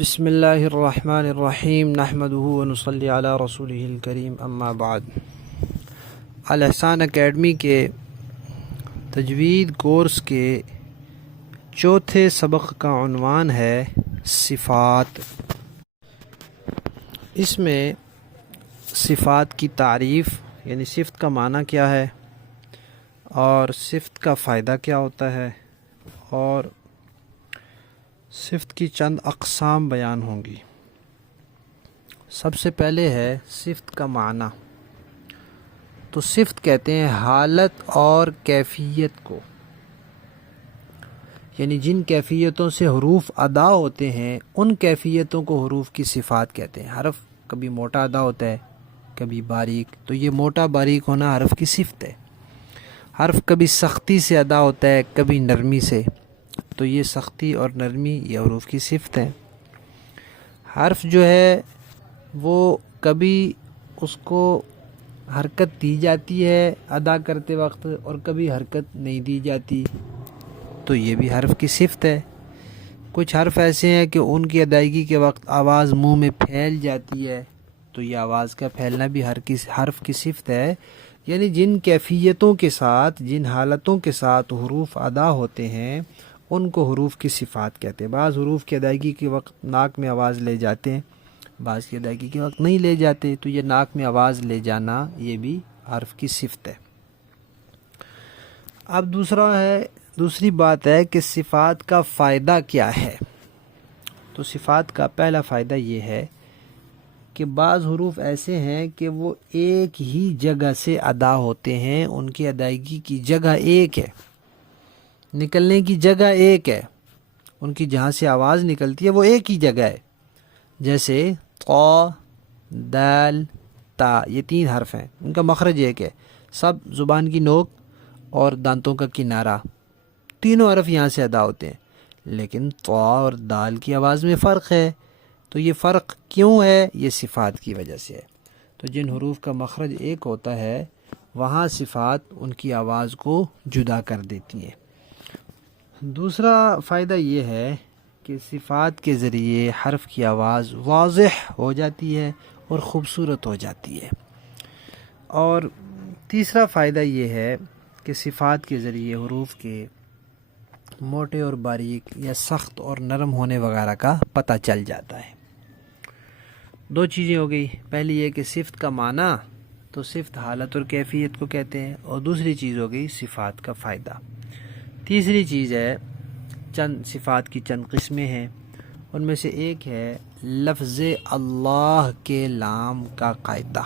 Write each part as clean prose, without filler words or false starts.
بسم اللہ الرحمن الرحیم نحمده ونصلی علی رسولہ الکریم اما بعد۔ الاحسان اکیڈمی کے تجوید کورس کے چوتھے سبق کا عنوان ہے صفات۔ اس میں صفات کی تعریف یعنی صفت کا معنی کیا ہے اور صفت کا فائدہ کیا ہوتا ہے اور صفت کی چند اقسام بیان ہوں گی۔ سب سے پہلے ہے صفت کا معنی۔ تو صفت کہتے ہیں حالت اور کیفیت کو، یعنی جن کیفیتوں سے حروف ادا ہوتے ہیں ان کیفیتوں کو حروف کی صفات کہتے ہیں۔ حرف کبھی موٹا ادا ہوتا ہے کبھی باریک، تو یہ موٹا باریک ہونا حرف کی صفت ہے۔ حرف کبھی سختی سے ادا ہوتا ہے کبھی نرمی سے، تو یہ سختی اور نرمی یہ حروف کی صفت ہے۔ حرف جو ہے وہ کبھی اس کو حرکت دی جاتی ہے ادا کرتے وقت اور کبھی حرکت نہیں دی جاتی، تو یہ بھی حرف کی صفت ہے۔ کچھ حرف ایسے ہیں کہ ان کی ادائیگی کے وقت آواز منہ میں پھیل جاتی ہے، تو یہ آواز کا پھیلنا بھی حرف کی صفت ہے۔ یعنی جن کیفیتوں کے ساتھ جن حالتوں کے ساتھ حروف ادا ہوتے ہیں ان کو حروف کی صفات کہتے ہیں۔ بعض حروف کی ادائیگی کے وقت ناک میں آواز لے جاتے ہیں، بعض کی ادائیگی کے وقت نہیں لے جاتے، تو یہ ناک میں آواز لے جانا یہ بھی حرف کی صفت ہے۔ اب دوسری بات ہے کہ صفات کا فائدہ کیا ہے۔ تو صفات کا پہلا فائدہ یہ ہے کہ بعض حروف ایسے ہیں کہ وہ ایک ہی جگہ سے ادا ہوتے ہیں، ان کی ادائیگی کی جگہ ایک ہے، نکلنے کی جگہ ایک ہے، ان کی جہاں سے آواز نکلتی ہے وہ ایک ہی جگہ ہے۔ جیسے قا، دال، تا، یہ تین حرف ہیں، ان کا مخرج ایک ہے، سب زبان کی نوک اور دانتوں کا کنارہ، تینوں حرف یہاں سے ادا ہوتے ہیں، لیکن طا اور دال کی آواز میں فرق ہے۔ تو یہ فرق کیوں ہے؟ یہ صفات کی وجہ سے ہے۔ تو جن حروف کا مخرج ایک ہوتا ہے وہاں صفات ان کی آواز کو جدا کر دیتی ہیں۔ دوسرا فائدہ یہ ہے کہ صفات کے ذریعے حرف کی آواز واضح ہو جاتی ہے اور خوبصورت ہو جاتی ہے۔ اور تیسرا فائدہ یہ ہے کہ صفات کے ذریعے حروف کے موٹے اور باریک یا سخت اور نرم ہونے وغیرہ کا پتہ چل جاتا ہے۔ دو چیزیں ہو گئی، پہلی یہ کہ صفت کا معنی، تو صفت حالت اور کیفیت کو کہتے ہیں، اور دوسری چیز ہو گئی صفات کا فائدہ۔ تیسری چیز ہے چند صفات کی چند قسمیں ہیں، ان میں سے ایک ہے لفظ اللہ کے لام کا قاعدہ،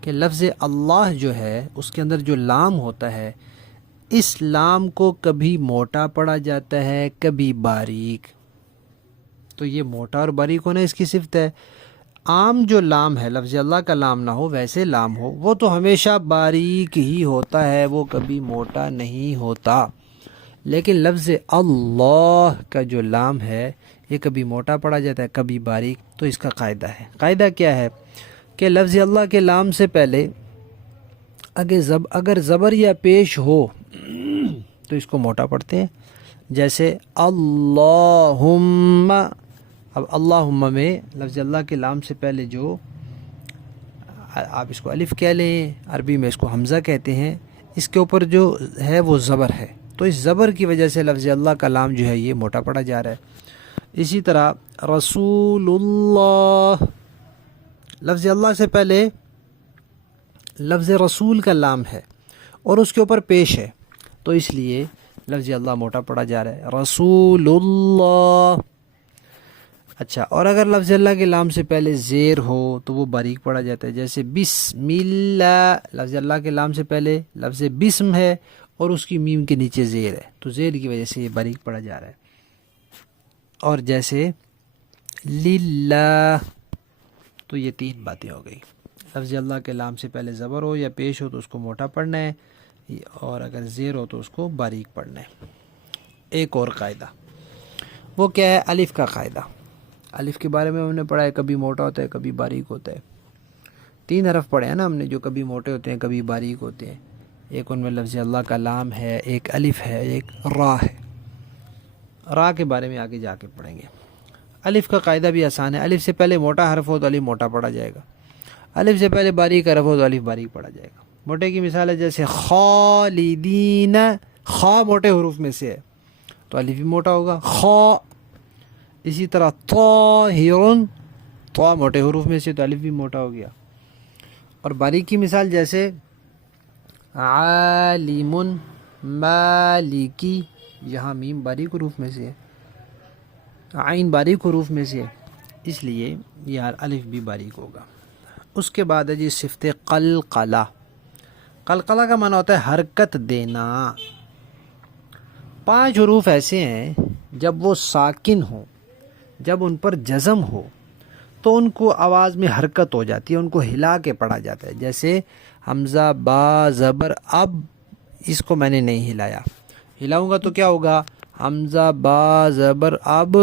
کہ لفظ اللہ جو ہے اس کے اندر جو لام ہوتا ہے اس لام کو کبھی موٹا پڑھا جاتا ہے کبھی باریک، تو یہ موٹا اور باریک ہونا اس کی صفت ہے۔ عام جو لام ہے، لفظ اللہ کا لام نہ ہو ویسے لام ہو، وہ تو ہمیشہ باریک ہی ہوتا ہے، وہ کبھی موٹا نہیں ہوتا، لیکن لفظ اللہ کا جو لام ہے یہ کبھی موٹا پڑھا جاتا ہے کبھی باریک، تو اس کا قاعدہ ہے۔ قاعدہ کیا ہے کہ لفظ اللہ کے لام سے پہلے اگر زبر یا پیش ہو تو اس کو موٹا پڑھتے ہیں، جیسے اللہم۔ اب اللہم میں لفظ اللہ کے لام سے پہلے جو آپ اس کو الف کہہ لیں، عربی میں اس کو حمزہ کہتے ہیں، اس کے اوپر جو ہے وہ زبر ہے، تو اس زبر کی وجہ سے لفظ اللہ کا لام جو ہے یہ موٹا پڑا جا رہا ہے۔ اسی طرح رسول اللہ، لفظ اللہ سے پہلے لفظ رسول کا لام ہے اور اس کے اوپر پیش ہے، تو اس لیے لفظ اللہ موٹا پڑا جا رہا ہے، رسول اللہ۔ اچھا، اور اگر لفظ اللہ کے لام سے پہلے زیر ہو تو وہ باریک پڑا جاتا ہے، جیسے بسم اللہ، لفظ اللہ کے لام سے پہلے لفظ بسم ہے اور اس کی میم کے نیچے زیر ہے، تو زیر کی وجہ سے یہ باریک پڑا جا رہا ہے۔ اور جیسے للہ، تو یہ تین باتیں ہو گئی، لفظ اللہ کے لام سے پہلے زبر ہو یا پیش ہو تو اس کو موٹا پڑھنا ہے، اور اگر زیر ہو تو اس کو باریک پڑھنا ہے۔ ایک اور قاعدہ، وہ کیا ہے؟ الف کا قاعدہ۔ الف کے بارے میں ہم نے پڑھا ہے کبھی موٹا ہوتا ہے کبھی باریک ہوتا ہے۔ تین حرف پڑھے ہیں نا ہم نے جو کبھی موٹے ہوتے ہیں کبھی باریک ہوتے ہیں، ایک ان میں لفظ اللہ کا لام ہے، ایک الف ہے، ایک را ہے۔ را کے بارے میں آگے جا کے پڑھیں گے۔ الف کا قاعدہ بھی آسان ہے، الف سے پہلے موٹا حرف ہو تو الف موٹا پڑھا جائے گا، الف سے پہلے باریک حرف ہو تو الف باریک پڑھا جائے گا۔ موٹے کی مثال ہے جیسے خالدین، خا موٹے حروف میں سے ہے تو الف بھی موٹا ہوگا، خا۔ اسی طرح طاہر، طا موٹے حروف میں سے تو الف بھی موٹا ہو گیا۔ اور باریک کی مثال جیسے عالم، مالکی، یہاں میم باریک حروف میں سے ہے، عین باریک حروف میں سے ہے، اس لیے یہ الف بھی باریک ہوگا۔ اس کے بعد ہے جی صفت قلقلہ۔ قلقلہ کا معنی ہوتا ہے حرکت دینا۔ 5 حروف ایسے ہیں جب وہ ساکن ہوں، جب ان پر جزم ہو تو ان کو آواز میں حرکت ہو جاتی ہے، ان کو ہلا کے پڑھا جاتا ہے۔ جیسے حمزہ با زبر اب، اس کو میں نے نہیں ہلایا، ہلاؤں گا تو کیا ہوگا؟ حمزہ با زبر اب،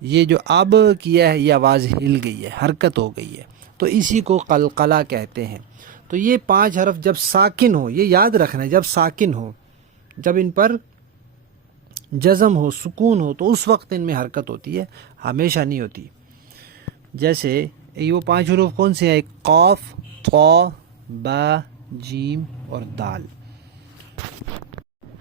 یہ جو اب کیا ہے یہ آواز ہل گئی ہے، حرکت ہو گئی ہے، تو اسی کو قلقلہ کہتے ہیں۔ تو یہ 5 حرف جب ساکن ہو، یہ یاد رکھنا ہے، جب ساکن ہو، جب ان پر جزم ہو، سکون ہو، تو اس وقت ان میں حرکت ہوتی ہے، ہمیشہ نہیں ہوتی۔ جیسے یہ وہ 5 حروف کون سے ہیں؟ قاف، طا، با، جیم اور دال۔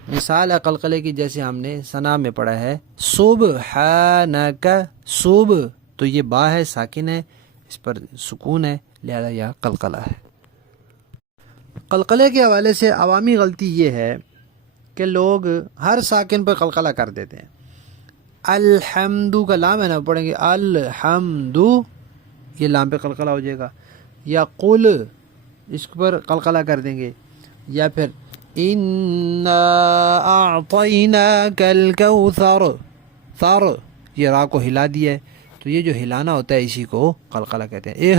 مثال ہے قلقلے کی، جیسے ہم نے ثنا میں پڑھا ہے سبحانک، صب، تو یہ با ہے، ساکن ہے، اس پر سکون ہے، لہذا یہ قلقلہ ہے۔ قلقلے کے حوالے سے عوامی غلطی یہ ہے کہ لوگ ہر ساکن پر قلقلہ کر دیتے ہیں۔ الحمد کا لام ہے نا، پڑھیں گے الحمد، یہ لام پہ قلقلہ ہو جائے گا، یا قل اس پر قلقلہ کر دیں گے، یا پھر انا اعطیناک الکوثر، ثر، یہ را کو ہلا دیا ہے، تو یہ جو ہلانا ہوتا ہے اسی کو قلقلہ کہتے ہیں۔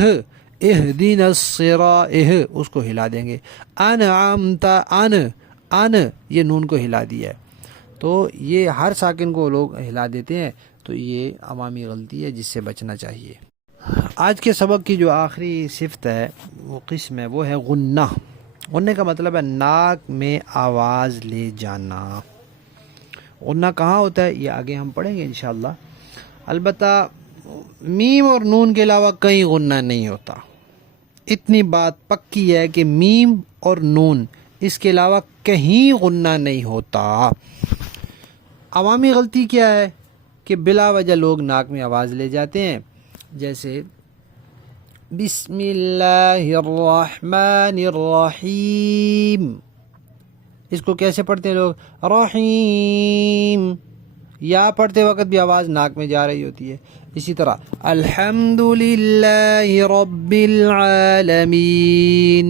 اہدنا الصراط، اس کو ہلا دیں گے۔ انعمت، ان، یہ نون کو ہلا دیا ہے، تو یہ ہر ساکن کو لوگ ہلا دیتے ہیں، تو یہ عوامی غلطی ہے جس سے بچنا چاہیے۔ آج کے سبق کی جو آخری صفت ہے، وہ قسم ہے، وہ ہے غنہ۔ غنہ کا مطلب ہے ناک میں آواز لے جانا۔ غنہ کہاں ہوتا ہے یہ آگے ہم پڑھیں گے انشاءاللہ۔ البتہ میم اور نون کے علاوہ کہیں غنہ نہیں ہوتا، اتنی بات پکی ہے کہ میم اور نون اس کے علاوہ کہیں غنہ نہیں ہوتا۔ عوامی غلطی کیا ہے کہ بلا وجہ لوگ ناک میں آواز لے جاتے ہیں، جیسے بسم اللہ الرحمن الرحیم، اس کو کیسے پڑھتے ہیں لوگ؟ رحیم، یا پڑھتے وقت بھی آواز ناک میں جا رہی ہوتی ہے۔ اسی طرح الحمد للہ رب العالمین،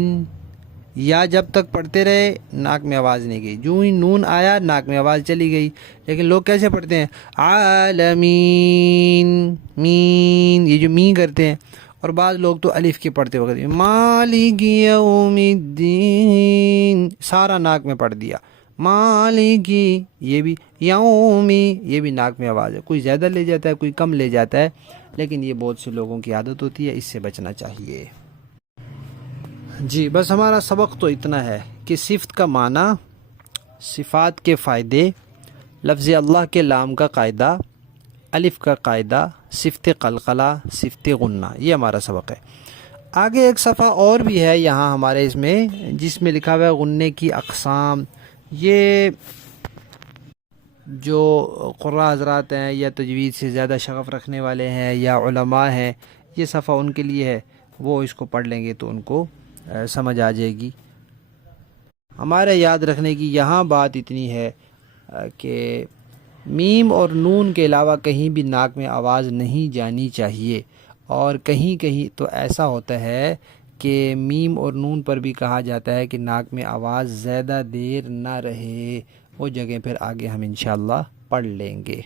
یا جب تک پڑھتے رہے ناک میں آواز نہیں گئی، جو ہی نون آیا ناک میں آواز چلی گئی۔ لیکن لوگ کیسے پڑھتے ہیں؟ عالمین، مین، یہ جو مین کرتے ہیں۔ اور بعض لوگ تو الف کے پڑھتے وقت مالک یوم الدین، سارا ناک میں پڑھ دیا، مالکی، یہ بھی یومی، یہ بھی ناک میں آواز ہے، کوئی زیادہ لے جاتا ہے، کوئی کم لے جاتا ہے، لیکن یہ بہت سے لوگوں کی عادت ہوتی ہے، اس سے بچنا چاہیے۔ جی بس ہمارا سبق تو اتنا ہے کہ صفت کا معنی، صفات کے فائدے، لفظ اللہ کے لام کا قاعدہ، الف کا قاعدہ، صفت قلقلہ، صفت غنہ، یہ ہمارا سبق ہے۔ آگے ایک صفحہ اور بھی ہے یہاں ہمارے اس میں، جس میں لکھا ہوا ہے غنّے کی اقسام۔ یہ جو قراء حضرات ہیں یا تجوید سے زیادہ شغف رکھنے والے ہیں یا علماء ہیں، یہ صفحہ ان کے لیے ہے، وہ اس کو پڑھ لیں گے تو ان کو سمجھ آ جائے گی۔ ہمارے یاد رکھنے کی یہاں بات اتنی ہے کہ میم اور نون کے علاوہ کہیں بھی ناک میں آواز نہیں جانی چاہیے، اور کہیں کہیں تو ایسا ہوتا ہے کہ میم اور نون پر بھی کہا جاتا ہے کہ ناک میں آواز زیادہ دیر نہ رہے، وہ جگہ پھر آگے ہم انشاءاللہ پڑھ لیں گے۔